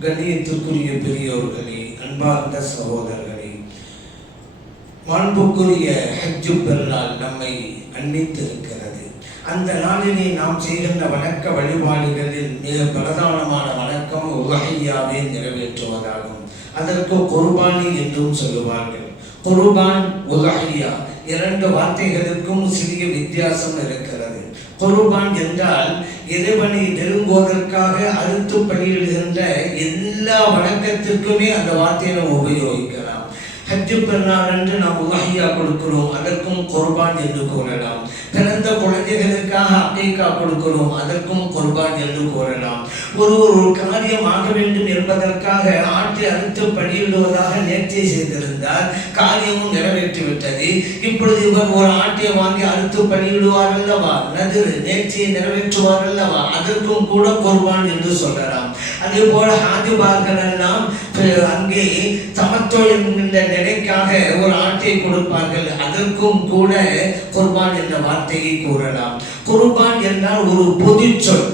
கண்ணியத்துக்குரிய பெரியோர்களே அன்பார்ந்த சகோதரர்களே மாண்புக்குரிய ஹஜ்ஜு பெருநாள் நம்மை அன்னித்திருக்கிறது அந்த நாளிலே நாம் செய்கின்ற வணக்க வழிபாடுகளில் மிக பிரதானமான வணக்கம் உகையாவே நிறைவேற்றுவதாகும். அதற்கு குர்பானி என்றும் சொல்லுவார்கள். குர்பான் உகையா இரண்டு வார்த்தைகளுக்கும் சிறிய வித்தியாசம் இருக்கிறது. குருபான் என்றால் இறைவனை நெருங்குவதற்காக அறுத்து பணியிடுகின்ற எல்லா வணக்கத்திற்குமே அந்த வார்த்தையை நம்ம உபயோகிக்கலாம். ஹஜ்ஜு பெருநாள் என்று நாம் உலகியா கொடுக்கிறோம். அதற்கும் குர்பான் என்று கூறலாம். பிறந்த குழந்தைகளுக்காக அக்கைக்கா கொடுக்கிறோம். அதற்கும் குர்பான் என்று கூறலாம். ஒரு ஒரு காரியம் ஆக வேண்டும் என்பதற்காக ஆட்டை அறுத்து பணியிடுவதாக நேர்த்தி செய்திருந்தால் காரியமும் நிறைவேற்றிவிட்டது. இப்பொழுது இவர் ஒரு ஆட்டை வாங்கி அறுத்து பணியிடுவார் அல்லவா? நதிர் நேர்ச்சியை நிறைவேற்றுவார் அல்லவா? அதற்கும் கூட குர்பான் என்று சொல்லலாம். அதே போல ஹாஜிபார்கள் எல்லாம் அங்கே சமத்துவம் என்கின்ற நிலைக்காக ஒரு ஆட்டை கொடுப்பார்கள். அதற்கும் கூட குர்பான் என்ற வார்த்தையை கூறலாம். குர்பான் என்றால் ஒரு பொது சொல்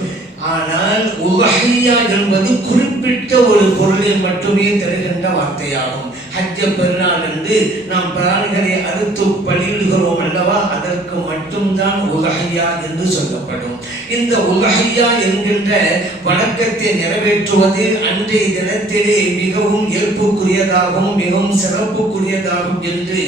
ஆனால் உலகையா என்பது குறிப்பிட்ட ஒரு பொருளை மட்டுமே தருகின்ற வார்த்தையாகும். ஹஜ்ஜ பெருநாள் என்று நாம் பிராணிகளை அறுத்து பலியிடுகிறோம் அல்லவா? அதற்கு மட்டும்தான் உலகையா என்று சொல்லப்படும். இந்த உலகையா என்கின்ற வணக்கத்தை நிறைவேற்றுவது அன்றைய தினத்திலே மிகவும் இயல்புக்குரியதாகவும் மிகவும் சிறப்புக்குரியதாகும் என்று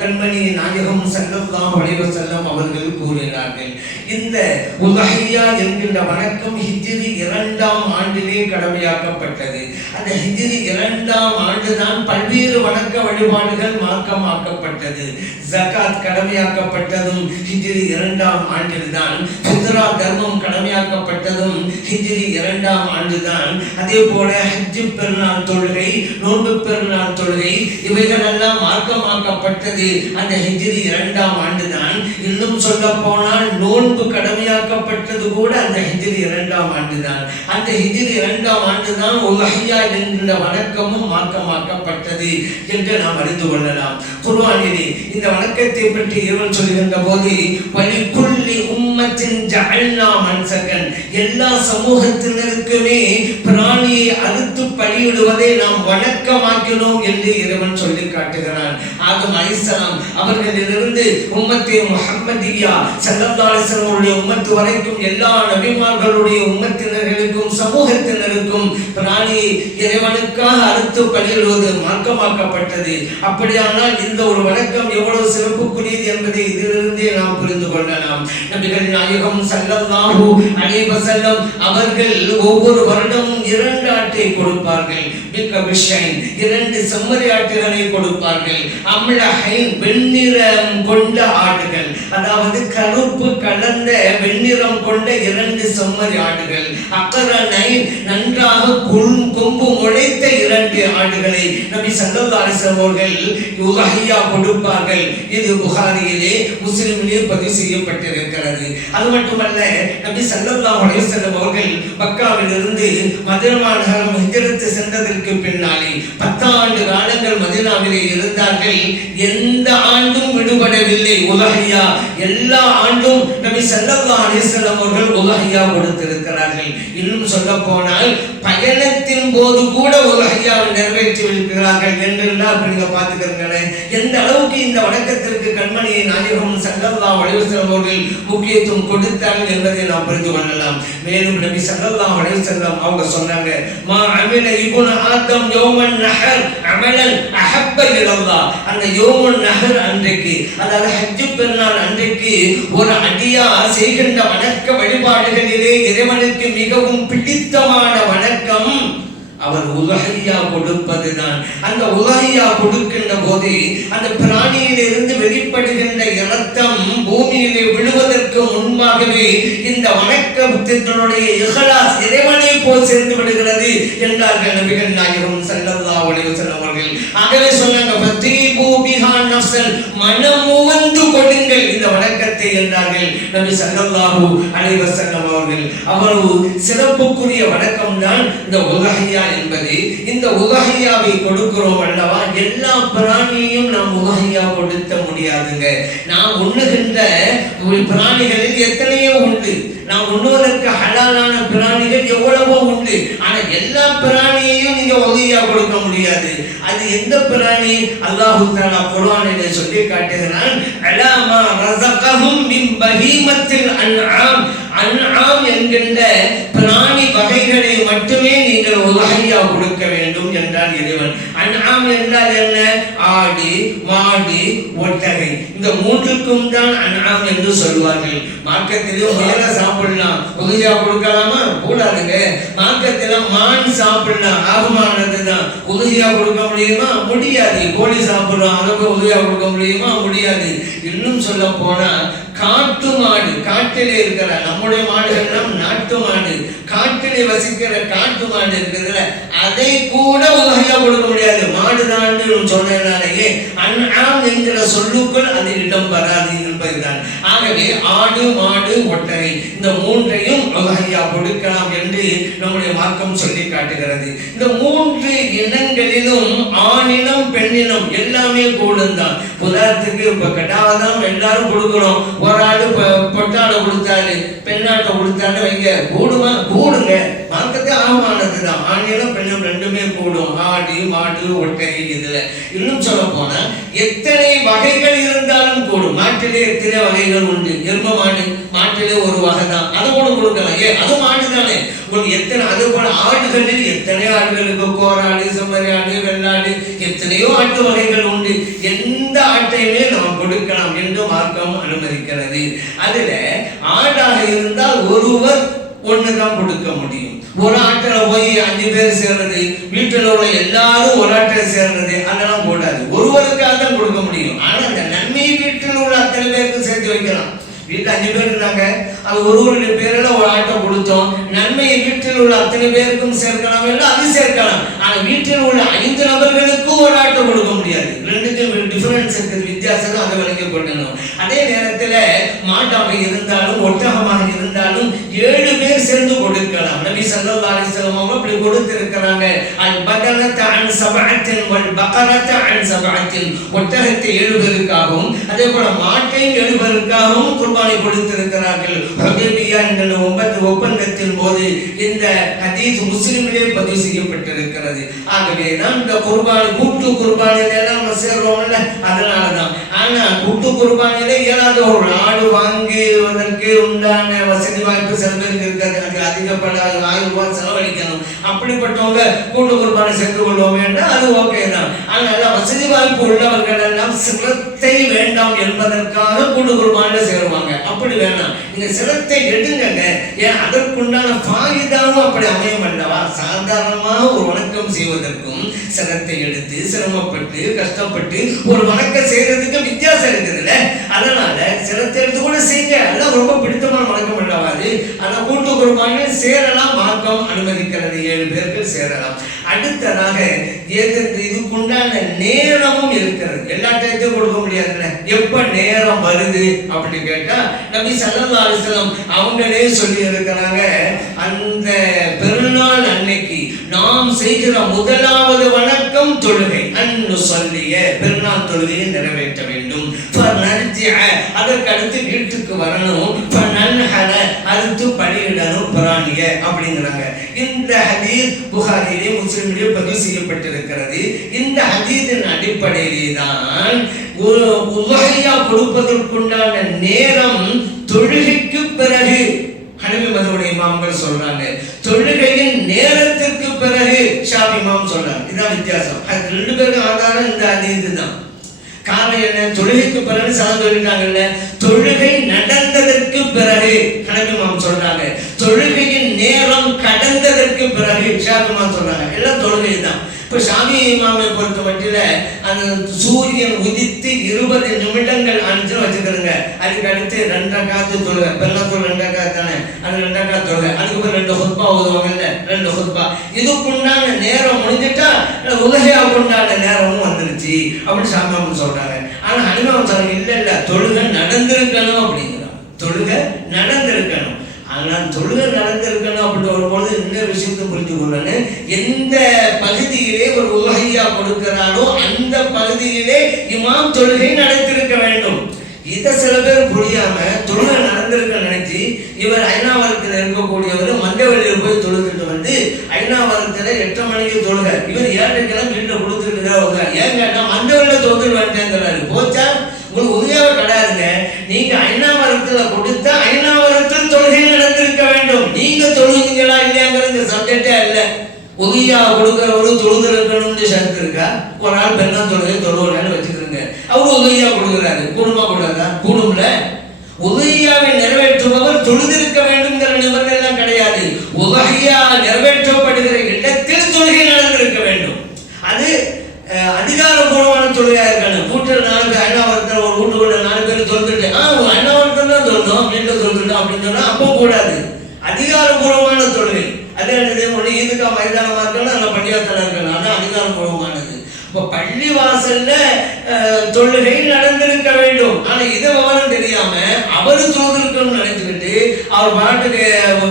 கண்மணி நாயகம் செல்லல்லாம் வளைவ செல்லம் அவர்கள் கூறினார்கள் இந்த உலகையா என்கின்ற வணக்கம் ஹிஜிரி இரண்டாம் ஆண்டிலே கடமையாக்கப்பட்டது. அந்த ஹிஜிரி இரண்டாம் ஆண்டுதான் பல்வேறு வணக்க வழிபாடுகள் மார்க்கமாக்கப்பட்டது ஜகாத் கடமையாக்கப்பட்டதும் ஹிஜிரி இரண்டாம் ஆண்டில்தான். பித்ரா தர்மம் கடமையாக்கப்பட்டதும் ஹிஜிரி இரண்டாம் ஆண்டுதான். அதே போல ஹஜ்ஜு பெருநாள் தொழுகை நோன்பு பெருநாள் தொழுகை இவைகள் எல்லாம் மார்க்கமாக்கப்பட்டது. அந்த ஹிஜிரி இரண்டாம் ஆண்டுதான். இன்னும் சொல்ல போனால் நோன்பு கடமையாக்கப்பட்டது கூட அந்த ஹிஜிரி இரண்டாம் ஆண்டுதான். அந்த ஹிஜிரி இரண்டாம் ஆண்டுதான் உலகையா என்கிற வணக்கமும் மார்க்கமாக்கப்பட்டது என்று நாம் அறிந்து கொள்ளலாம். குருவானினி இந்த வணக்கத்தை பற்றி இறைவன் சொல்கின்ற போது குல்லி உம்மத்தின் ஜஅல்னா மன்சகன். எல்லா சமூகத்தினருக்குமே பிராணியை அறுத்து பலியிடுவதை நாம் வணக்கமாக்கினோம் என்று இறைவன் சொல்லி காட்டுகிறான். ஆதம் அலிசலாம் அவர்களிலிருந்து உம்மத்தே முஹம்மதியா ஸல்லல்லாஹு உம்மத்து வரைக்கும் எல்லா நபிமார்களுடைய உம்மத்தினர்களுக்கும் சமூகத்தினருக்கும் பிராணியை இறைவனுக்காக அறுத்து பலியிடுவது மார்க்கமாக்கப்பட்டது. அப்படியானால் இந்த ஒரு வணக்கம் எவ்வளவு சிறப்புக்குரியது என்பதை இதிலிருந்தே நாம் புரிந்து கொள்ளலாம். நபிகள் நாயகம் சல்லல்லாஹு அலைஹி வஸல்லம் அவர்கள் ஒவ்வொரு வருடமும் இரண்டு ஆட்டை கொடுப்பார்கள். மிக்க விஷயம் இரண்டு செம்மறி ஆட்டுகளை கொடுப்பார்கள். அம்லஹைன் வெண்ணிறம் கொண்ட ஆடுகள். அதாவது கருப்பு கலந்த வெண்ணிறம் கொண்ட இரண்டு செம்மறி ஆடுகள். அக்கரனை நன்றாக கொம் கொம்பு முளைத்த இரண்டு ஆடுகளை நபி சல்லல்லாஹு அலைஹி வஸல்லம் அவர்கள் கொடுப்பார்கள். இது புகாரியிலே முஸ்லிமிலே பதிவு செய்யப்பட்டிருக்கிறது. அது மட்டுமல்ல நபி சல்லல்லாஹு அலைஹி வஸல்லம் அவர்கள் மக்காவிலிருந்து மதீனா நகரம் ஹிஜ்ரத் சென்றதற்கு பின்னாலே பத்தாண்டு காலங்கள் மதீனாவிலே இருந்தார்கள். எந்த ஆண்டும் விடுபடவில்லை. உலகையா எல்லா ஆண்டும் நபி சல்லல்லாஹு அலைஹி வஸல்லம் அவர்கள் உலகையா கொடுத்திருக்கிறார்கள். இன்னும் சொல்ல போனால் பயணத்தின் போது கூட உலகையாவை நிறைவேற்றி இருக்கிறார்கள் என்றெல்லாம் அப்படி நீங்க பார்த்துக்கிறீங்களே எந்த அளவுக்கு இந்த வணக்கத்திற்கு கண்மணியை நாயகம் சல்லல்லாஹு அலைஹி அவர்கள் முக்கியத்துவம் கொடுத்தாங்க என்பதை நாம் புரிந்து கொள்ளலாம். மேலும் நபி சல்லல்லாஹு அலைஹி வஸல்லம் அவங்க சொன்னாங்க மா அமில இப்னு ஆதம் யௌமன் நஹர் அமலன் அஹப்ப இலல்லாஹ். அந்த யோமன் நஹர் அன்றைக்கு அதாவது ஹஜ் பெருநாள் அன்றைக்கு ஒரு அடியார் செய்கின்ற வணக்க வழிபாடுகளிலே இறைவனுக்கு மிகவும் பிடித்தமான வணக்கம். அவர் உலகையா கொடுப்பதுதான். அந்த உலகையா கொடுக்கின்ற போது அந்த பிராணியிலிருந்து வெளிப்படுகின்ற இரத்தம் பூமியிலே விழுவதற்கு முன்பாகவே இந்த வணக்கத்தினுடைய இஹலாஸ் இறைவனை போல் சேர்ந்து விடுகிறது என்றார்கள் நபிகள் நாயகம் ஸல்லல்லாஹு அலைஹி வஸல்லம் அவர்கள். ஆகவே சொன்னாங்க மனம் உவந்து கொடுங்கள் இந்த வணக்கத்தை என்றார்கள் நபி ஸல்லல்லாஹு அலைஹி வஸல்லம் அவ்வளவு சிறப்புக்குரிய வணக்கம் தான் இந்த உலகையா என்பது. இந்த உலகையாவை கொடுக்கிறோம் அல்லவா? எல்லா பிராணியையும் நாம் உலகையா கொடுத்த முடியாதுங்க. நாம் உண்ணுகின்ற பிராணிகளில் எத்தனையோ உண்டு. நாம் உண்ணுவதற்கு ஹலாலான பிராணிகள் எவ்வளவோ உண்டு. ஆனா எல்லா பிராணியையும் நீங்க உதவியா கொடுக்க முடியாது. அது எந்த பிராணி? அல்லாஹு தாலா குர்ஆனிலே சொல்லி காட்டுகிறான். அலாமா ரஸகஹும் மின் பஹீமத்தில் அன்ஆம். அன்ஆம் என்கின்ற பிராணி வகைகளை மட்டுமே நீங்கள் உதவியா கொடுக்க வேண்டும் என்றார் இறைவன். அன்ஆம் என்றால் என்ன? ஆடு மாடு ஒட்டகை. இந்த மூன்றுக்கும் தான் அன்ஆம் என்று சொல்வார்கள். மார்க்கத்திலே முயல சாப்பிடலாம். உதவியா கொடுக்கலாமா? கூடாதுங்க. மார்க்கத்தில மான் சாப்பிடலாம். ஆகுமானது தான். உதவியா கொடுக்க முடியுமா? முடியாது. கோழி சாப்பிடுறோம் அதை போய் உதவியா கொடுக்க முடியுமா? முடியாது. இன்னும் சொல்ல போனா காட்டு மாடு காட்டிலே இருக்கிற நம்முடைய மாடுகள்லாம் நாட்டு மாடு. காட்டிலே வசிக்கிற காட்டு மாடு இருக்கிறதுல அதை கூட உலகையா கொடுக்க முடியாது. மாடுதான் சொன்னதுனாலேயே அன்ஆம் என்கிற சொல்லுக்குள் அது இடம் வராது என்பதுதான். ஆகவே ஆடு மாடு ஒட்டகை இந்த மூன்றையும் உலகையா கொடுக்கலாம் என்று நம்முடைய மார்க்கம் சொல்லி காட்டுகிறது. இந்த மூன்று இனங்களிலும் ஆணினம் பெண்ணினம் எல்லாமே கூடும் தான் உதாரணத்துக்கு இப்ப கட்டாவதான் எல்லாரும் கொடுக்கணும். ஒரு ஆளு பொ- கொடுத்தாரு பெண்ணாட்டை கொடுத்தாரு வைங்க. கூடுமா? கூடுங்க மார்க்கத்தை ஆகமானது தான் ஆணினம் பெண்ணும் ரெண்டுமே கூடும் ஆடு மாடு ஒட்டை இதுல. இன்னும் சொல்ல போனா எத்தனை வகைகள் இருந்தாலும் கூடும் மாட்டிலே எத்தனை வகைகள் உண்டு? எரும மாடு மாட்டிலே ஒரு வகை தான் அதை கூட கொடுக்கலாம். ஏ அது மாடு தானே உங்களுக்கு எத்தனை அது போல ஆடுகளில் எத்தனை ஆடுகளுக்கு கோராடு செம்மறி ஆடு வெள்ளாடு எத்தனையோ ஆட்டு வகைகள் உண்டு. எந்த ஆட்டையுமே நாம் கொடுக்கலாம் என்று மார்க்கம் அனுமதிக்கிறது. அதுல ஆடாக இருந்தால் ஒருவர் ஒண்ணுதான் கொடுக்க முடியும். ஒரு ஆட்டில போய் அஞ்சு பேர் சேர்றது வீட்டில் உள்ள எல்லாரும் ஒரு ஆட்டில் சேர்றது அதெல்லாம் போடாது. ஒருவருக்காக தான் கொடுக்க முடியும். ஆனா அந்த நன்மையை வீட்டில் உள்ள அத்தனை பேருக்கு சேர்த்து வைக்கலாம். வீட்டுல அஞ்சு பேர் இருந்தாங்க. அது ஒருவருடைய பேரில் ஒரு ஆட்டை கொடுத்தோம். நன்மையை வீட்டில் உள்ள அத்தனை பேருக்கும் சேர்க்கலாம். இல்லை அது சேர்க்கலாம். ஆனால் வீட்டில் உள்ள ஐந்து நபர்களுக்கும் ஒரு ஆட்டை கொடுக்க முடியாது. ரெண்டுக்கும் டிஃபரன்ஸ் இருக்குது வித்தியாசம் அதை விளங்கிக் கொள்ளணும் அதே நேரத்துல மாட்டாக இருந்தாலும் ஒட்டகமாக இருந்தாலும் ஏழு பேர் சேர்ந்து கொடுக்கலாம். நபி ஸல்லல்லாஹு அலைஹி வஸல்லம் அப்படி கொடுத்திருக்கிறாங்க. அல் பகரத அன் சபாத்தின் வல் பகரத அன் சபாத்தின் ஒட்டகத்தை ஏழு பேருக்காகவும் அதே போல மாட்டையும் ஏழு பேருக்காகவும் குர்பானி கொடுத்திருக்கிறார்கள். ஹுதைபியா என்கிற ஒப்பந்தத்தின் போது இந்த ஹதீஸ் முஸ்லிமிலே பதிவு செய்யப்பட்டிருக்கிறது. ஆகவே தான் இந்த குர்பானி கூட்டு குர்பானில எல்லாம் நம்ம சேர்றோம்ல அதனால தான் ஆனா கூட்டு குருபானியில இயலாத ஒரு ஆடு வாங்குவதற்கு உண்டான வசதி வாய்ப்பு சில பேருக்கு இருக்காது. அதுக்கு அதிகப்பட ஆயிரம் ரூபாய் செலவழிக்கணும். அப்படிப்பட்டவங்க கூட்டு குருபானை சென்று கொள்வோம் என்றால் அது ஓகே தான். ஆனால் வசதி வாய்ப்பு உள்ளவர்கள் எல்லாம் சிரத்தை வேண்டாம் என்பதற்காக கூட்டு குருபானில சேருவாங்க. அப்படி வேணாம். நீங்க சிரத்தை எடுங்கங்க ஏன் அதற்குண்டான பாகிதாவும் அப்படி அமையும் அல்லவா சாதாரணமாக ஒரு வணக்கம் செய்வதற்கும் சிரத்தை எடுத்து சிரமப்பட்டு கஷ்டப்பட்டு ஒரு வணக்கம் செய்யறதுக்கு வித்தியாசம் இருக்குதுல்ல? அதனால சில எடுத்து கூட செய்யுங்க அதெல்லாம் ரொம்ப பிடித்தமான வழக்கம் அல்லவா அந்த கூட்டு குருபான சேரலாம் மார்க்கம் அனுமதிக்கிறது. ஏழு பேர்கள் சேரலாம். அடுத்ததாக எது இதுக்குண்டான நேரமும் இருக்கிறது. எல்லா டயத்தையும் கொடுக்க முடியாதுல்ல? எப்ப நேரம் வருது அப்படின்னு கேட்டா நபி ஸல்லல்லாஹு அலைஹி அவங்களே சொல்லி இருக்கிறாங்க செய்கிற முதலாவது வணக்கம் தொழுகை. அன்னு சொல்லிய பெருநாள் தொழுகையை நிறைவேற்ற வேண்டும். அதற்கு அடுத்து வீட்டுக்கு வரணும். அடுத்து பணியிடணும் பிராணிய அப்படிங்கிறாங்க. இந்த ஹதீஸ் புகாரிலே முஸ்லிமிலே பதிவு செய்யப்பட்டிருக்கிறது. இந்த ஹதீஸின் அடிப்படையிலே தான் உலகையா கொடுப்பதற்குண்டான நேரம் தொழுகைக்கு பிறகு. ஹனபி மதுவுடைய இமாம்கள் சொல்றாங்க. தொழுகை ஷாபி இமாம் சொல்றாங்க வித்தியாசம். அது ரெண்டு பேருக்கும் ஆதாரம் இந்த அது தான். காரணம் என்ன? தொழுகைக்கு பிறகு சாதம் சொல்லிட்டாங்கல்ல தொழுகை நடந்ததற்கு பிறகு ஹனபி சொல்றாங்க. தொழுகையின் நேரம் கடந்ததற்கு பிறகு ஷாபிமா சொல்றாங்க. எல்லாம் தொழுகை தான். இப்போ ஷாமி இமாமை பொறுத்த மட்டில் அந்த சூரியன் உதித்து இருபது நிமிடங்கள் அஞ்சு வச்சுக்கிறோங்க அதுக்கு அடுத்து ரெண்டாம் காத்து தொழுகை. பெருநாத்தூர் ரெண்டாம் காத்து தானே? அது ரெண்டாம் காத்து தொழுகை. அதுக்கப்புறம் ரெண்டு ஹுத்பா ஓதுவாங்கல்ல ரெண்டு ஹுத்பா. இதுக்குண்டான நேரம் முடிஞ்சிட்டா உலகையாவுக்கு உண்டான நேரமும் வந்துருச்சு. அப்படின்னு ஷாமிமாமன் சொல்றாங்க. ஆனால் அனுபவம் சொல்றாங்க இல்லை இல்லை தொழுகை நடந்திருக்கணும் அப்படிங்கிறான். தொழுகை நடந்திருக்கணும். ஆனால் தொழுகை நடந்திருக்கணும் அப்படின்னு வரும்பொழுது இந்த விஷயத்தை புரிஞ்சு கொள்ளணும் எந்த பகுதியிலே ஒரு உலகையா கொடுக்கிறாரோ அந்த பகுதியிலே இமாம் தொழுகை நடத்திருக்க வேண்டும். இதை சில பேர் புரியாம தொழுகை நடந்திருக்க நினைச்சு இவர் ஐநாவரத்தில் இருக்கக்கூடியவர் மந்தவெளியில் போய் தொழுதுட்டு வந்து ஐநாவரத்தில் எட்டு மணிக்கு தொழுக. இவர் ஏழைக்கெல்லாம் வீட்டில் கொடுத்துட்டு தான் ஏன் கேட்டால் மந்தவெளியில் தொழுது வேண்டேங்கிறாரு போச்சா? உங்களுக்கு உதவியாக கிடையாதுங்க நீங்க ஐநாவரத்தில் கொடுத்தா ஐநாவரத்தில் தொழுகை நீங்க வேண்டும் இல்லையாங்கிற இந்த சப்ஜெக்டே இல்ல உதவியா கொடுக்கறவரு தொழுது இருக்கணும்னு சரத்து இருக்கா? ஒரு நாள் பெண்ணா தொழுகை தொழுவலன்னு வச்சுக்கிறோங்க. அவரு உதவியா கொடுக்குறாரு. குடும்பமா கூடாதா? குடும்பல உதவியாவை நிறைவேற்றுபவர் தொழுதிருக்க வேண்டும்ங்கிற நிபந்தனை எல்லாம் கிடையாது. உதவியா நிறைவேற்றப்படுகிற இடத்தில் தொழுகை நடந்திருக்க வேண்டும். அது அதிகாரபூர்வமான தொழுகையா இருக்கணும். கூட்டில் நாலு பேர் ஐநாவரத்தில் ஒரு வீட்டுக்குள்ள நாலு பேர் தொழுதுட்டு ஆ ஒருத்தர் தான் தொழுதோம் வீட்டில் தொழுதுட்டோம் அப்படின்னு சொன்னா அப்போ கூடாது. அதிகாரபூர்வமான தொழுகை அதே என்னது ஒன்று ஈதுக்கா மைதானமா இருக்கலாம் அல்ல பள்ளியாத்தல இருக்கணும் அதிகாரபூர்வமானது. இப்போ பள்ளி வாசல்ல தொழுகை நடந்திருக்க வேண்டும். ஆனா இதை விவரம் தெரியாம அவரு தொழுதுருக்கணும்னு நினைச்சுக்கிட்டு அவர் பாட்டுக்கு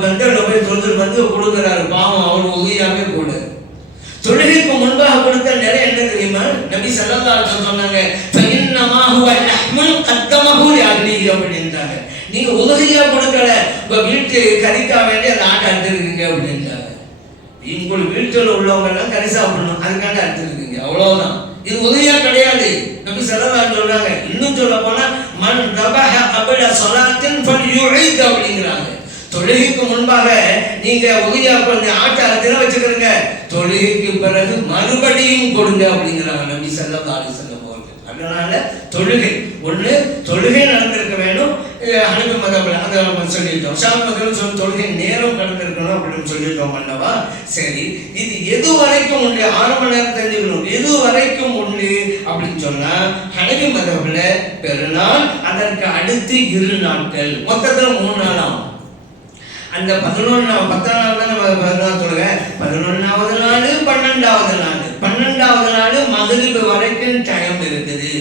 பந்தல்ல போய் தொழுது வந்து கொடுக்குறாரு. பாவம் அவர் உதவியாகவே கூடு தொழுகைக்கு முன்பாக கொடுத்த நிறைய என்ன தெரியுமா? நபி ஸல்லல்லாஹு சொன்னாங்க ஃபஇன்னமா அப்படின்றாங்க. நீங்க உதவியா கொடுக்கல. உங்க வீட்டு கறிக்கா வேண்டி அந்த ஆட்டை அறுத்துருக்கீங்க அப்படின்றாங்க உங்களுக்கு வீட்டில் உள்ளவங்க எல்லாம் கறி சாப்பிடணும். அதுக்காண்டி அறுத்துருக்கீங்க. அவ்வளவுதான். இது உதவியா கிடையாது. நபி ஸல்லல்லாஹு அலைஹி சொல்றாங்க. இன்னும் சொல்ல போனா மன் தபஹ சொலாத்தின் ஸலாத்தின் ஃபல்யுஈத் அப்படிங்கிறாங்க. தொழுகைக்கு முன்பாக நீங்க உதவியா கொஞ்சம் ஆட்டை அறுத்துல வச்சுக்கிறீங்க தொழுகைக்கு பிறகு மறுபடியும் கொடுங்க அப்படிங்கிறாங்க நபி ஸல்லல்லாஹு அலைஹி வஸல்லம் அவர்கள். அதனால தொழுகை. ஒண்ணு தொழுகை நடந்திருக்க வேண்டும். அனுப்பி மதம் அதை நம்ம சொல்லிட்டோம் ஷாம் மதம் சொல்லி தொழுகை நேரம் கடந்திருக்கணும் அப்படின்னு சொல்லியிருந்தோம் அல்லவா சரி இது எது வரைக்கும் உண்டு? ஆறு மணி நேரம் தெரிஞ்சுக்கணும். எது வரைக்கும் உண்டு? அப்படின்னு சொன்னா ஹனவி மதம்ல பெருநாள் அதற்கு அடுத்து இரு நாட்கள். மொத்தத்துல மூணு நாள் ஆகும் அந்த பதினொன்றாவது பத்தாம் நாள் தான் நம்ம பதினாறு சொல்லுங்க பதினொன்றாவது நாள் பன்னெண்டாவது நாள். பன்னெண்டாவது நாள் மகிழ்வு வரைக்கும் டைம் இருக்குது.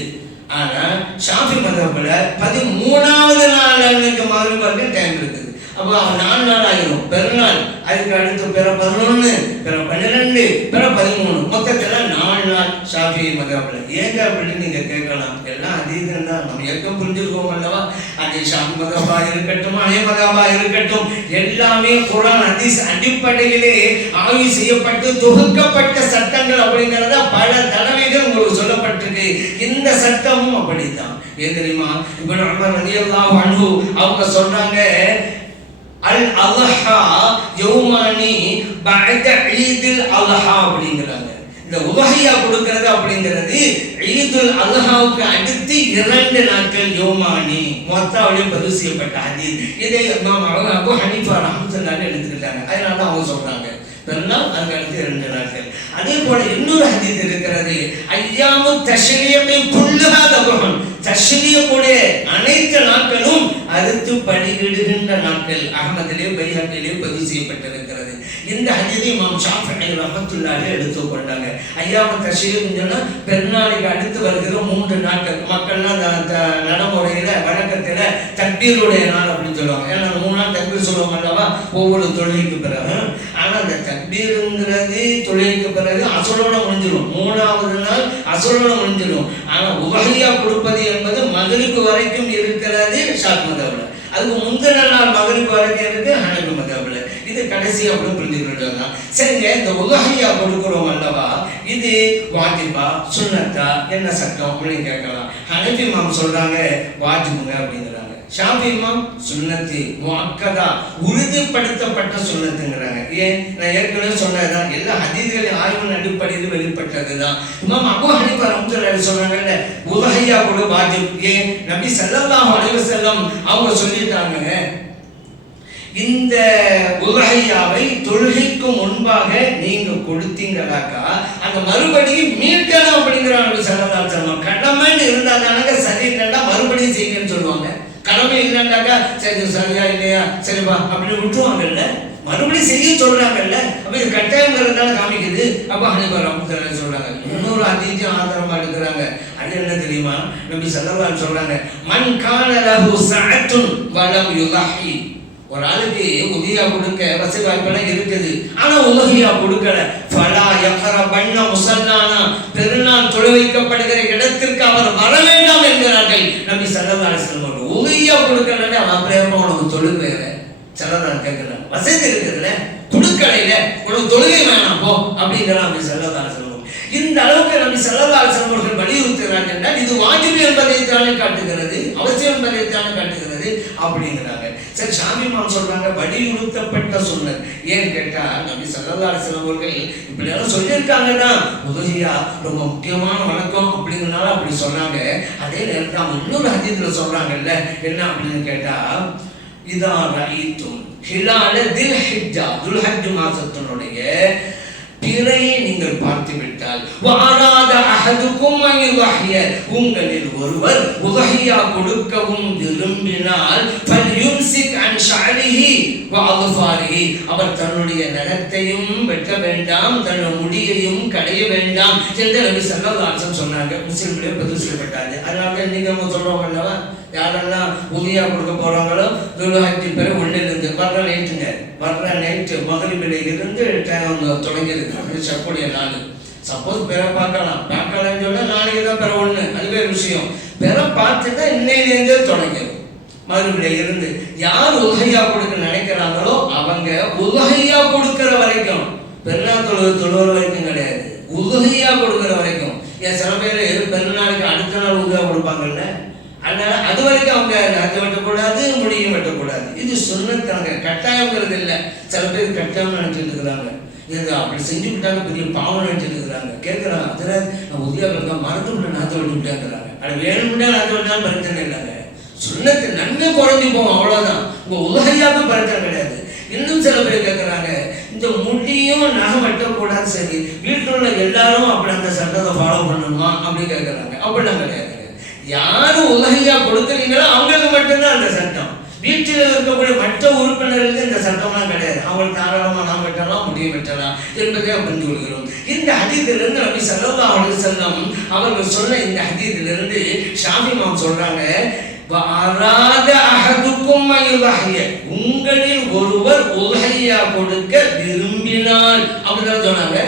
ஆனா ஷாஃபி மதப்புல பதிமூணாவது நாள் அன்னைக்கு மகிழ்வு வரைக்கும் டைம் இருக்குது. அப்போ நாலு நாள் ஆகிடும் பெருநாள் அதுக்கு அடுத்து பிற பதினொன்று பிற பன்னிரெண்டு பிற பதிமூணு. மொத்தத்தில் நாலு நாள் ஷாஃபி மதப்புல ஏங்க அப்படின்னு நீங்க கேட்கலாம். எல்லாம் அதீதம் தான். நம்ம ஏற்கம் புரிஞ்சுருக்கோம் அல்லவா? அது ஷாஃபி மதபா இருக்கட்டும் அணை மதபா இருக்கட்டும் எல்லாமே குரான் ஹதீஸ் அடிப்படையிலே ஆய்வு செய்யப்பட்டு தொகுக்கப்பட்ட சட்டங்கள் அப்படிங்கிறத பல தலைமைகள் உங்களுக்கு இந்த சட்டமும் அப்படித்தான். ஏன் தெரியுமா? இப்ப நம்ம ரலியல்லாஹு அன்ஹு அவங்க சொல்றாங்க அல் அலஹா யௌமானி பஅத ஈதில் அலஹா அப்படிங்கிறாங்க. இந்த உலகையா கொடுக்கிறது அப்படிங்கிறது ஈதுல் அல்ஹாவுக்கு அடுத்து இரண்டு நாட்கள் யோமானி. மொத்தாவிலையும் பதிவு செய்யப்பட்ட அதில் இதை இமாம் அபு அபு ஹனீஃபா ரஹ்மத்துல்லாஹி எடுத்துக்கிட்டாங்க. அதனால தான் அவங்க சொல்றாங்க. பெருநாள் அங்கிருந்து அடுத்து இரண்டு நாட்கள் அதே போல இன்னொரு ஹதீஸ் இருக்கிறது. ஐயாமு தஷ்லியமே புல்லுகாத தபுகம் தஷ்லியமுடைய அனைத்து நாட்களும் அறுத்து பணியிடுகின்ற நாட்கள் அகமதிலே பையாக்கிலே பதிவு செய்யப்பட்டிருக்கிறது. இந்த ஹதீதை இமாம் ஷாஃபி ரஹமத்துல்லாஹி எடுத்துக்கொண்டாங்க கொண்டாங்க. தஷ்லியம் சொன்னால் சொன்னா பெருநாளைக்கு அடுத்து வருகிற மூன்று நாட்கள் மக்கள்லாம் த- த- நடைமுறையில வழக்கத்துல தக்பீருடைய நாள் அப்படின்னு சொல்லுவாங்க. ஏன்னா மூணு நாள் தக்பீர் சொல்லுவாங்க அல்லவா? ஒவ்வொரு தொழிலுக்கு பிறகு. ஆனால் அந்த தக்பீருங்கிறது தொழிலுக்கு பிறகு அசுரோட முடிஞ்சிடும் மூணாவது நாள் அசுரோட முடிஞ்சிடும் ஆனால் உபகையா கொடுப்பது என்பது மகளுக்கு வரைக்கும் இருக்கிறது ஷாக் மதவில் அதுக்கு முந்தின நாள் மகளுக்கு வரைக்கும் இருக்கு ஹனக்கு மதவில் இது கடைசி அப்படின்னு தான் சரிங்க இந்த உலகையா கொடுக்குறோம் அல்லவா? இது வாஜிபா சுண்ணத்தா என்ன சட்டம் அப்படின்னு கேட்கலாம். ஹனபி மாம் சொல்றாங்க வாஜிபுங்க அப்படிங்கிற ஷாஃபி இமாம் முக்கதா உறுதிப்படுத்தப்பட்ட சுண்ணத்துங்கிறாங்க ஏன்? நான் ஏற்கனவே சொன்னதுதான். எல்லா ஹதீஸ்களின் ஆய்வின் அடிப்படையில் வெளிப்பட்டதுதான். இமாம் அபு ஹனீஃபா ரஹ்மத்துல்லாஹி சொல்றாங்கல்ல உலகையா கூட வாஜிப். ஏன்? நபி ஸல்லல்லாஹு அலைஹி செல்லம் அவங்க சொல்லிட்டாங்க. இந்த உலகையாவை தொழுகைக்கு முன்பாக நீங்க கொடுத்தீங்களாக்கா அந்த மறுபடியும் மீட்கணும் அப்படிங்கிறாங்க சல்லல்லாஹு சொல்லுவாங்க கடமைன்னு இருந்தால் தானங்க சரி கண்டா மறுபடியும் செய்யுங்கன்னு சொல்லுவாங்க. கடமை இல்லைன்னாக்கா சரி சரியா இல்லையா? சரிப்பா அப்படின்னு விட்டுருவாங்கல்ல? மறுபடியும் செய்ய சொல்றாங்கல்ல? அப்ப இது கட்டாயங்கிறதுனால காமிக்குது. அப்ப ஹனிபா ரஹ்மத்துல்லாஹி சொல்றாங்க. இன்னொரு அதிகம் ஆதாரமா எடுக்கிறாங்க. அது என்ன தெரியுமா? நம்பி ஸல்லல்லாஹு சொல்றாங்க மண் கான லஹு சஅத்துன் வலம் ஒரு ஆளுக்கு உதவியா கொடுக்க வசதி வாய்ப்பெல்லாம் இருக்குது. ஆனா உதவியா கொடுக்கல. பலா யக்ர பண்ண முசல்லானா பெருநாள் தொழ வைக்கப்படுகிற இடத்திற்கு அவர் வர வேண்டாம் என்கிறார்கள். நம்பி ஸல்லல்லாஹு அலைஹி வஸல்லம் உதவியா கொடுக்கலன்னு அவன் பிரேமா உனக்கு தொழுவேற சிலதான் கேட்கிறான். வசதி இருக்குதுல்ல? கொடுக்கலையில. உனக்கு தொழுகை வேணாம் போ அப்படிங்கிறான் அப்படி செல்லதார செல்வம் இந்த அளவுக்கு நம்பி செல்லதார செல்வர்கள் வலியுறுத்துகிறாங்க என்றால் இது வாஜிபு என்பதைத்தானே காட்டுகிறது அவசியம் என்பதைத்தானே காட்டுகிறது. அப்படிங்கிறாங்க. சரி சாமிமான் சொல்றாங்க வலியுறுத்தப்பட்ட சொன்னது. ஏன்னு கேட்டா நம்பி செல்லதார செல்வர்கள் இப்படி எல்லாம் சொல்லியிருக்காங்க தான் முதலியா ரொம்ப முக்கியமான வணக்கம் அப்படிங்கிறனால அப்படி சொன்னாங்க. அதே நேரத்தில் அவங்க இன்னொரு ஹதீத்துல சொல்றாங்கல்ல என்ன அப்படின்னு கேட்டா இதா ரயித்தும் ஹிலால தில் ஹிஜ்ஜா துல்ஹஜ் மாசத்தினுடைய திரையை நீங்கள் பார்த்துவிட்டால் வாராத அகதுக்கும் அயுதஹிய உங்களில் ஒருவர் உகையா கொடுக்கவும் விரும்பினால் ஃபல்யும்சிக் அன் ஷஅரிஹி அவர் தன்னுடைய நகத்தையும் வெட்ட வேண்டாம் தன்னுடைய முடியையும் கடைய வேண்டாம் என்று நபி ஸல்லல்லாஹு சொன்னாங்க. முஸ்லிம்களே பதிவு செய்யப்பட்டாங்க அதனால நீங்க இன்னைக்கு சொல்றோம் அல்லவா? யாரெல்லாம் உதவியா கொடுக்க போறாங்களோ துல்ஹஜ் பிறகு ஒன்றிலிருந்து வர்ற நைட்டுங்க வர்ற நைட்டு மகரிபில இருந்து டைம் தொடங்கியிருக்கு அது நாள் சப்போஸ் பிற பார்க்கலாம் பார்க்கலாம்னு சொன்னால் நாளைக்கு தான் பிற ஒண்ணு. அதுவே விஷயம். பிற பார்த்துட்டா இன்னையிலேருந்தே தொடங்கிடும் மறுபடிய இருந்து யார் உதகையா கொடுக்க நினைக்கிறாங்களோ அவங்க உதகையா கொடுக்கிற வரைக்கும். பெருநாள் தொழுவு தொழுகிற வரைக்கும் கிடையாது. உதகையா கொடுக்கிற வரைக்கும். ஏன் சில பேர் பெருநாளுக்கு அடுத்த நாள் உதவியா கொடுப்பாங்கல்ல? அதனால அது வரைக்கும் அவங்க நகத்தை வெட்டக்கூடாது முடியும் வெட்டக்கூடாது. இது சொன்னத்தாங்க கட்டாயங்கிறது இல்லை சில பேர் கட்டாயம் நினைச்சிட்டு இருக்கிறாங்க. இது அப்படி செஞ்சு விட்டாங்க பெரிய பாவம் நினைச்சிட்டு இருக்கிறாங்க. கேட்குறாங்க அதில் நான் உதவியாக இருந்தால் மறந்து விட்டு நாற்று வெட்டி விட்டாங்கிறாங்க அது வேணும்னா நாற்று வெட்டினாலும் பிரச்சனை இல்லைங்க. சொன்னத்தை நன்மை குறைஞ்சி போகும் அவ்வளோதான் உங்கள் உதவியாக பிரச்சனை கிடையாது. இன்னும் சில பேர் கேட்குறாங்க இந்த முடியும் நகை வெட்டக்கூடாது சரி. வீட்டில் உள்ள எல்லாரும் அப்படி அந்த சட்டத்தை ஃபாலோ பண்ணணுமா? அப்படின்னு கேட்குறாங்க. அப்படிலாம் கிடையாது. யாரும் உலகையா கொடுக்குறீங்களோ அவங்களுக்கு மட்டும்தான் அந்த சட்டம் வீட்டில் இருக்கக்கூடிய மற்ற உறுப்பினர்களுக்கு இந்த சட்டம்லாம் கிடையாது. அவங்களுக்கு தாராளமாக நாம் பெற்றலாம் முடியும் பெற்றலாம் என்பதை புரிந்து கொள்கிறோம். இந்த ஹதீதிலிருந்து நபி ஸல்லல்லாஹு அலைஹி வஸல்லம் அவர்கள் சொன்ன இந்த ஹதீதிலிருந்து ஷாஃபி மாம் சொல்றாங்க வராத அஹதுக்கும் அயுதஹிய உங்களில் ஒருவர் உலகையா கொடுக்க விரும்பினால் அப்படிதான் சொன்னாங்க.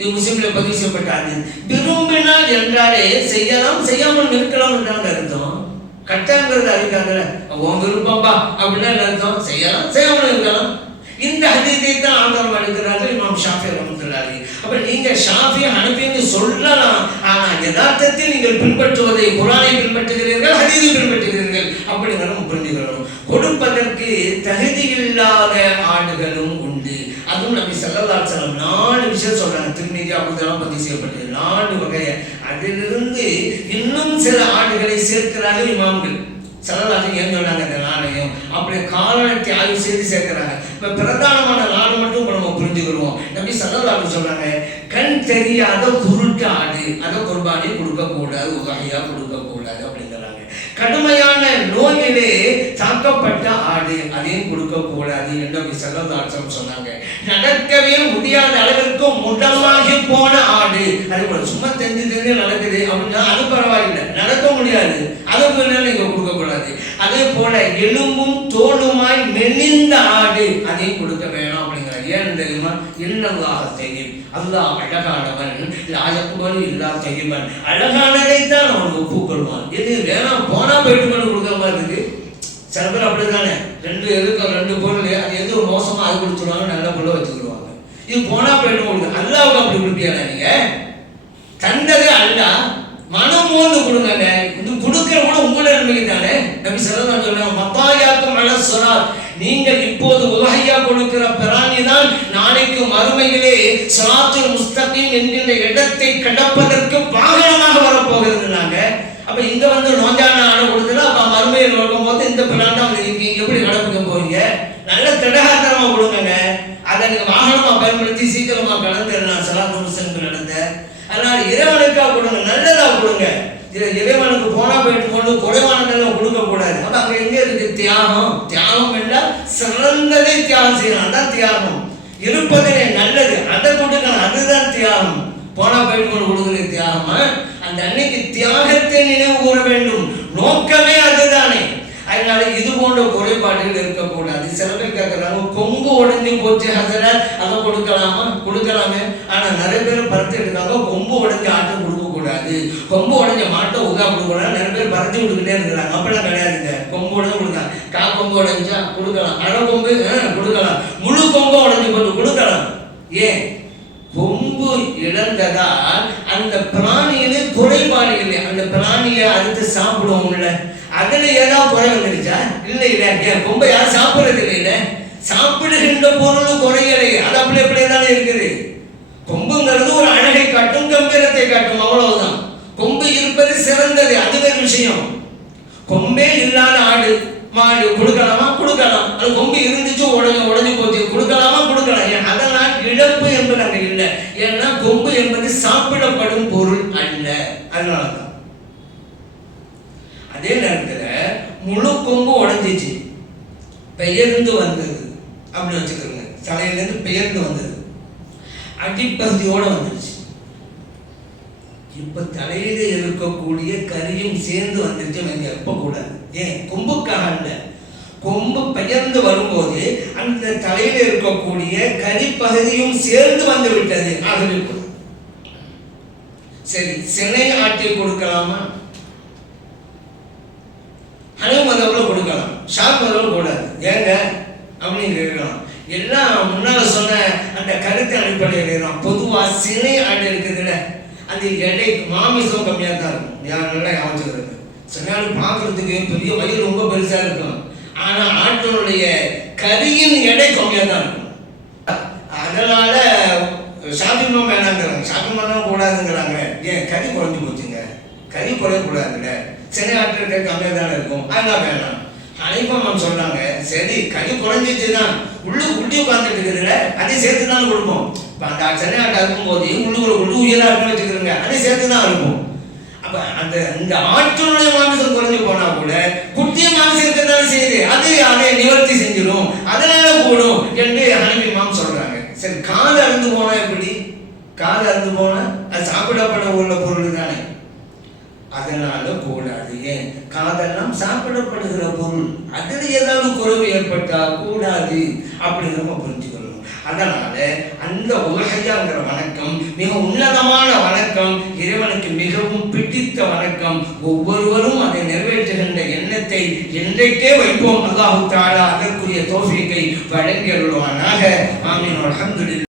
இது முஸ்லிம்ல பதிவு செய்யப்பட்டாது விரும்பினால் என்றாலே செய்யலாம் செய்யாமல் இருக்கலாம் என்றாங்க அர்த்தம்? கட்டாங்கிறது அறிவிக்காங்கல்ல உன் விருப்பம்பா அப்படின்னா அர்த்தம்? செய்யலாம் செய்யாமல் இருக்கலாம். இந்த ஹதீத்தை தான் ஆதாரம் எடுக்கிறார்கள் இமாம் ஷாஃபி ரஹ்மத்துல்லாஹி. அப்ப நீங்க ஷாஃபி அனுப்பின்னு சொல்லலாம். ஆனா யதார்த்தத்தில் நீங்கள் பின்பற்றுவதை குரானை பின்பற்றுகிறீர்கள் ஹதீதை பின்பற்றுகிறீர்கள். அப்படிங்கிறத நம்ம புரிஞ்சுக்கணும். கொடுப்பதற்கு தகுதி இல்லாத ஆடுகளும் உண்டு. அதுவும் நம்பி ஸல்லல்லாஹு அலைஹி நாலு விஷயம் சொல்றாங்க. திருநீதி அபுதெல்லாம் பதிவு செய்யப்பட்டது. நாலு வகையை அதிலிருந்து இன்னும் சில ஆடுகளை சேர்க்கிறார்கள் இமாம்கள். சல்லல்லாஹு ஏன் சொன்னாங்க இந்த நாணயம் அப்படி காலத்தை ஆய்வு செய்து சேர்க்கிறாங்க. இப்போ பிரதானமான நாடு மட்டும் இப்போ நம்ம புரிஞ்சுக்கிடுவோம். நம்பி சல்லல்லாஹு சொல்றாங்க கண் தெரியாத குருட்டு ஆடு அதை குர்பானி கொடுக்கக்கூடாது கூடாது உதகையா கொடுக்க கடுமையான நோயிலே தாக்கப்பட்ட ஆடு அதையும் கொடுக்க கூடாது என்று நபி சொன்னாங்க. நடக்கவே முடியாத அளவிற்கு முடமாகி போன ஆடு. அது கூட சும்மா தெரிஞ்சு தெரிஞ்சு நடக்குது அப்படின்னா அது பரவாயில்லை. நடக்க முடியாது. அதுக்கு நீங்க கொடுக்க கூடாது அதே போல எலும்பும் தோலுமாய் மெலிந்த ஆடு அதையும் கொடுக்க வேணும். ஏன் தெரியுமா? இல்லவாக தெரியும் அல்லாஹ் அழகானவன் லாயக்குமன் இல்லா தெரியுமன் அழகானதைத்தான் அவன் ஒப்புக்கொள்வான் இது வேணாம் போனா போயிட்டு பண்ணி கொடுக்குற மாதிரி இருக்கு. சில பேர் அப்படிதானே ரெண்டு எதுக்கு ரெண்டு பொருள் அது எது மோசமா அது கொடுத்துருவாங்க நல்ல பொருளை வச்சுக்கிடுவாங்க. இது போனா போயிட்டு கொடுங்க. அல்லாவுக்கு அப்படி கொடுப்பியாடா நீங்க? தந்ததே அல்ல மனம் மோந்து கொடுங்க இது கொடுக்கிற கூட உங்களோட நம்பிக்கை தானே நபி சிறந்த சொன்னாங்க மத்தாயாக்கும் அல நீங்கள் இப்போது உலகையா கொடுக்கிற பிராணி தான் நாளைக்கு மறுமையிலே சலாத்துல் முஸ்தகீம் என்கின்ற இடத்தை கடப்பதற்கு வாகனமாக வரப்போகிறதுனாங்க அப்ப இங்க வந்து நோஞ்சான ஆணை கொடுத்துல அப்ப மறுமையில் வரும்போது இந்த பிளான் தான் இருக்கீங்க எப்படி கடப்புக்க போவீங்க நல்ல திடகாத்திரமா கொடுங்க அதை நீங்க வாகனமா பயன்படுத்தி சீக்கிரமா கடந்துடலாம் சலாத்து முஸ்லிம்கள் நடந்த அதனால இறைவனுக்கா கொடுங்க நல்லதா கொடுங்க. இறைவனுக்கு போனா போயிட்டு கொண்டு குறைவானதெல்லாம் கொடுக்கக்கூடாது. அப்போ அங்கே எங்கே இருக்கு? தியாகம். தியாகம் என்றால் சிறந்ததை தியாகம் செய்யணும். அதான் தியாகம். இருப்பதிலே நல்லது. அதை கொடுக்கணும். அதுதான் தியாகம். போனா போயிட்டு கொண்டு கொடுக்குறது தியாகமா? அந்த அன்னைக்கு தியாகத்தை நினைவு கூற வேண்டும். நோக்கமே அதுதானே. அதனால இது போன்ற குறைபாடுகள் இருக்கக்கூடாது. சில பேர் கேட்கறாங்க கொம்பு உடஞ்சி போச்சு ஹசரத் அதை கொடுக்கலாமா? கொடுக்கலாமே. ஆனா நிறைய பேர் பருத்து எடுத்தாங்க கொம்பு உடஞ்சி ஆட்டம் கொடுக்க கொடுக்கக்கூடாது கொம்பு உடஞ்ச மாட்டை உகா கொடுக்கூடாது நிறைய பேர் பருத்தி கொடுக்கிட்டே இருக்கிறாங்க. அப்படிலாம் கிடையாதுங்க. கொம்பு உடஞ்சு கொடுக்கலாம் கா கொம்பு உடஞ்சா கொடுக்கலாம். அரை கொம்பு ஆ, கொடுக்கலாம். முழு கொம்பு உடஞ்சு போட்டு கொடுக்கலாம். ஏன்? கொம்பு இழந்ததால் அந்த பிராணியிலே குறைபாடு இல்லை. அந்த பிராணியை அறுத்து சாப்பிடுவோம்ல. அதுல ஏதாவது குறை வந்துருச்சா? இல்லை இல்லை. ஏன்? கொம்பை யாரும் சாப்பிடுறது இல்லை. இல்ல சாப்பிடுகின்ற பொருளும் குறையலை. அது அப்படி எப்படி தானே இருக்குது. கொம்புங்கிறது ஒரு அழகை காட்டும் கம்பீரத்தை காட்டும் அவ்வளவுதான். கொம்பு இருப்பது சிறந்தது அது வேறு விஷயம். கொம்பே இல்லாத ஆடு மாடு கொடுக்கலாமா? கொடுக்கலாம். அது கொம்பு இருந்துச்சு உடஞ்சு உடஞ்சு போச்சு. கொடுக்கலாமா? கொடுக்கலாம். அதெல்லாம் அதனால் இழப்பு என்பது அங்கே இல்லை. ஏன்னா கொம்பு என்பது சாப்பிடப்படும் பொருள் அல்ல. அதனாலதான். அதே நேரத்தில் முழு கொம்பு உடஞ்சிச்சு. பெயர்ந்து வந்தது. அப்படின்னு வச்சுக்கிறோங்க தலையிலேருந்து பெயர்ந்து வந்தது. அடிப்பகுதியோட வந்துருச்சு. இப்ப தலையில இருக்கக்கூடிய கரியும் சேர்ந்து வந்துருச்சு வைங்க எப்ப கூடாது ஏன்? கொம்புக்காக அல்ல. கொம்பு பெயர்ந்து வரும்போது அந்த தலையில இருக்கக்கூடிய கரிப்பகுதியும் சேர்ந்து வந்து விட்டது. ஆகவே சரி சினை ஆட்டி கொடுக்கலாமா? ஹனு மதவுல கொடுக்கலாம். ஷாக் மதவுல கூடாது ஏங்க? அப்படின்னு கேட்கலாம். எல்லாம் முன்னால் சொன்ன அந்த கருத்து அடிப்படையில் பொதுவாக பொதுவா சினை ஆடு இருக்குதுல்ல அந்த எடை மாமிசம் கம்மியாக தான் இருக்கும். யார் நல்லா ஞாபகம் சில நாள் பார்க்கறதுக்கு பெரிய வயிறு ரொம்ப பெருசாக இருக்கும். ஆனால் ஆட்டினுடைய கரியின் எடை கம்மியாக தான் இருக்கும். அதனால ஷாப்பிங் பண்ண வேணாங்கிறாங்க. ஷாப்பிங் பண்ண கூடாதுங்கிறாங்க. ஏன்? கறி குறைஞ்சி போச்சுங்க. கறி குறையக்கூடாதுங்க சினை ஆட்டு இருக்க கம்மியாக தானே இருக்கும். அதெல்லாம் வேணாம். அனைப்பம் சொன்னாங்க. சரி கறி குறைஞ்சிச்சுன்னா உள்ளு உள்ளே உட்காந்துட்டு இருக்குதுல்ல அதையும் சேர்த்து தான் கொடுப்போம். இப்போ அந்த சென்னை ஆட்டை இருக்கும்போது உள்ளுக்குள்ள உள்ளு உயிராக இருக்குன்னு வச்சுக்கிறோங்க. அதையும் சேர்த்து தான் இருக்கும் அப்போ அந்த இந்த ஆட்டினுடைய மாமிசம் குறைஞ்சு போனால் கூட குட்டிய மாமிசம் இருக்கத்தானே செய்யுது. அது அதை நிவர்த்தி செஞ்சிடும். அதனால கூடும் என்று அனுப்பி மாம் சொல்கிறாங்க சரி காது அறுந்து போனால் எப்படி? காது அறுந்து போனால் அது சாப்பிடப்பட உள்ள பொருள் தானே. அதனால கூடாது ஏன் காதெல்லாம் சாப்பிடப்படுகிற பொருள் அதில் ஏதாவது குறைவு ஏற்பட்டால் கூடாது. அப்படின்னு நம்ம புரிஞ்சுக்கணும். அதனால அந்த உலகையாங்கிற வணக்கம் மிக உன்னதமான வணக்கம் இறைவனுக்கு மிகவும் பிடித்த வணக்கம். ஒவ்வொருவரும் அதை நிறைவேற்றுகின்ற எண்ணத்தை என்றைக்கே வைப்போம். அல்லாஹு தாலா அதற்குரிய தோஃபிக்கை வழங்கியருள்வானாக ஆமீன். அலமதுல்ல